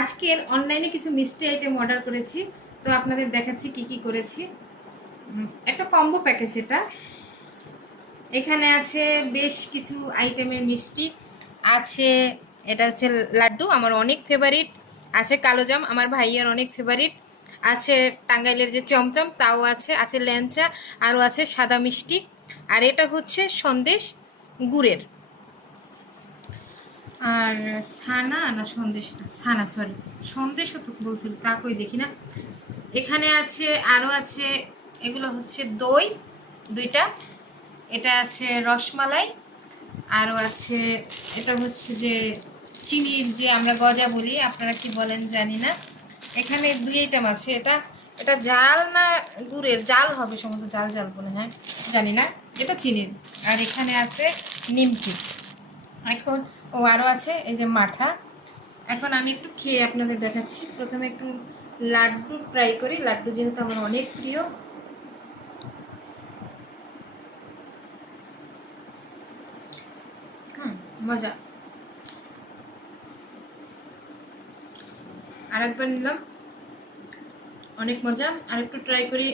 আজকের অনলাইনে কিছু মিষ্টি আইটেম অর্ডার করেছি, তো আপনাদের দেখাচ্ছি কি কি করেছি। একটা কম্বো প্যাকেজ এটা। এখানে আছে বেশ কিছু আইটেমের মিষ্টি আছে। এটা হচ্ছে লাড্ডু, আমার অনেক ফেভারিট। আছে কালোজাম, আমার ভাইয়ার অনেক ফেভারিট। আছে টাঙ্গাইলের যে চমচম, তাও আছে। আছে ল্যাংচা, আরও আছে সাদা মিষ্টি। আর এটা হচ্ছে সন্দেশ গুড়ের। আর ছানা না সন্দেশটা ছানা, সরি সন্দেশও তো বলছিল, তা কই দেখি না। এখানে আছে আরও আছে, এগুলো হচ্ছে দই দুইটা। এটা আছে রসমালাই, আরও আছে এটা হচ্ছে যে চিনির যে আমরা গজা বলি, আপনারা কি বলেন জানি না। এখানে দুই আইটেম আছে। এটা এটা জাল না গুড়ের, জাল হবে সম্ভবত, জাল জাল বলে, হ্যাঁ জানি না। এটা চিনির। আর এখানে আছে নিমকি। এখন আরও আছে এই যে মাঠা। এখন আমি একটু খেয়ে আপনাদের দেখাচ্ছি। প্রথমে একটু লাড্ডু ট্রাই করি, লাড্ডু যেহেতু আমার অনেক প্রিয়। মজা। আরেকবার নিলাম, অনেক মজা। আর একটু ট্রাই করি।